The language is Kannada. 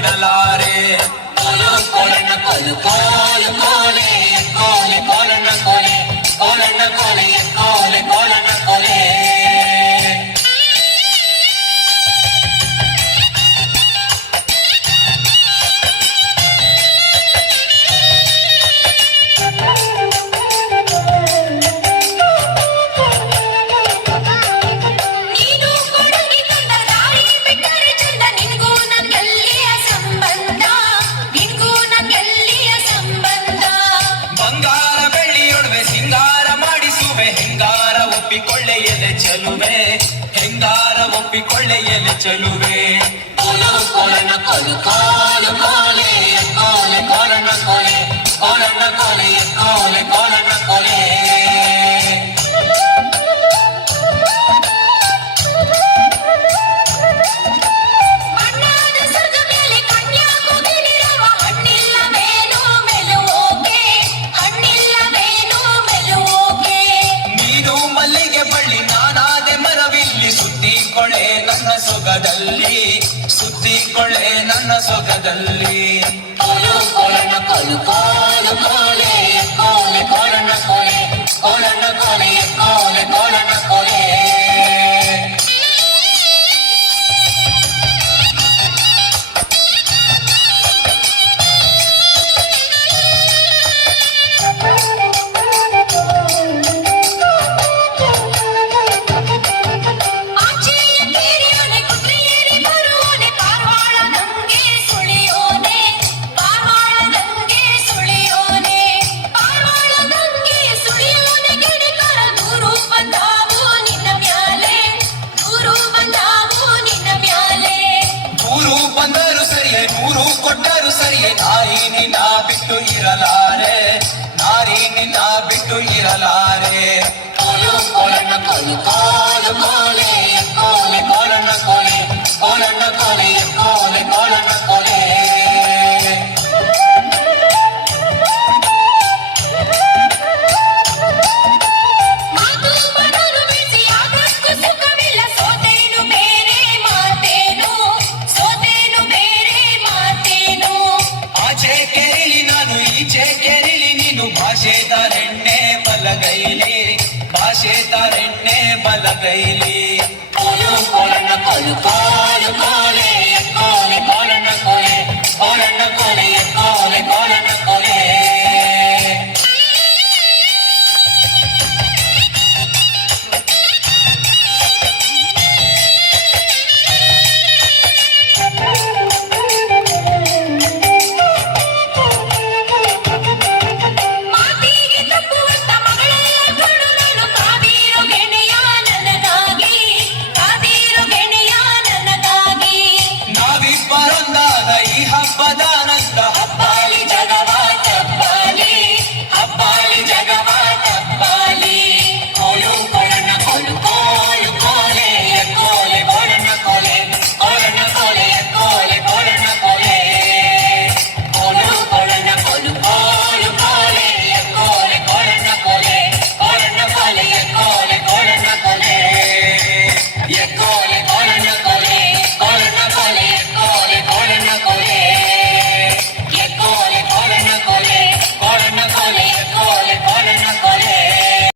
ಬಿಡಲಾರೆ. ಕೋಲು ಕೋಲಣ್ಣ ಕೋಲು ಕೋಲು ಕೋಲೆ ಕೋಲೆ ಕೋಲಣ್ಣ ಕೋಲೆ ಕೋಲಣ್ಣ ಕೋಲೆ ಕೋಲೆ ಕೋಲಣ್ಣ ಕೋಲೆ. ಒಪ್ಪಿಕೊಳ್ಳೆಯಲೆ ಚಲುವೆ ಹೆಂಗಾರ ಒಪ್ಪಿಕೊಳ್ಳೆಯಲೆ ಚಲುವೆ. ಕೋಲು ಕೋಲಣ್ಣ ಕೋಲು ಕೋಲು ಕೋಲೆ ಕೋಲೆ ಕೋಲಣ್ಣ ಕೋಲೆ ಕೋಲಣ್ಣ ಕೋಲೆ ಕೋಲೆ ಕೋಲಣ್ಣ ಕೋಲೆ. ಸುತ್ತಿಕೊಳ್ಳೆ ನನ್ನ ಸೊಗದಲ್ಲಿ. ಕೋಲು ಕೋಲಣ್ಣ ಕೋಲು ಕೋಲು ಕೋಲೆ ಕೋಲೆ ಕೋಲಣ್ಣ ಕೋಲೆ ಕೋಲಣ್ಣ ಕೋಲೆ ಕೋಲೆ ಕೋಲಣ್ಣ ಕೋಲೆ. ನೂರು ಕೊಟ್ಟರು ಸರಿಯೇ ನಾರಿ ನಿನ್ನ ಬಿಟ್ಟು ಇರಲಾರೆ ನಾರಿ ನಿನ್ನ ಬಿಟ್ಟು ಇರಲಾರೆ. ಕೋಲು ಕೋಲಣ್ಣ ಕೋಲು ಕೋಲು ಕೋಲೆ ಕೋಲೆ ಕೋಲಣ್ಣ ಕೋಲೆ ಕೋಲಣ್ಣ ಕೋಲೆ ಕೋಲೆ ಕೋಲಣ್ಣ ಕೋಲೆ. ಭಾಷೆ ತಾರೆಣ್ಣೆ ಬಲಗೈಲಿ ಭಾಷೆ ತಾರೆಣ್ಣೆ ಬಲಗೈಲಿ. ಕೋಲು ಕೋಲಣ್ಣ ಕೋಲು ಕೋಲು ಕೋಲೆ